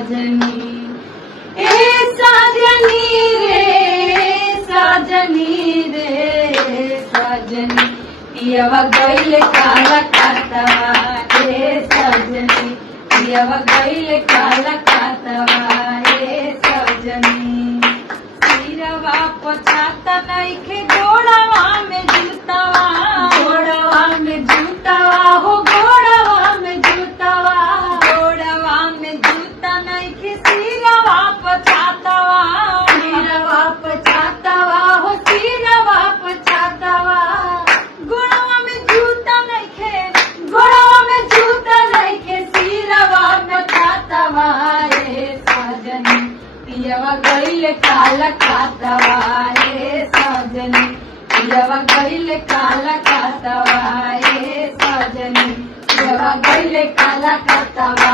साजनी ए साजनी रे साजनी रे साजनी पियवा गइल काला कातवा ए साजनी पियवा गइल काला कातवा ए साजनी सिरवा पछाता नइखे गोड़वा में जूतवा गोड़वा में जूतवा हो गोड़वा में जूतवा गोड़वा में जूता नइखे सिरवा पछातवा सिरवा पछातवा हो सिरवा पछातवा गोड़वा में जूता नइखे गोड़वा में जूता नइखे सिरवा पछातवा रे साजनी पियवा गइल काला कातवा रे साजनी पियवा गइल काला कातवा रे साजनी पियवा गइल काला कातवा।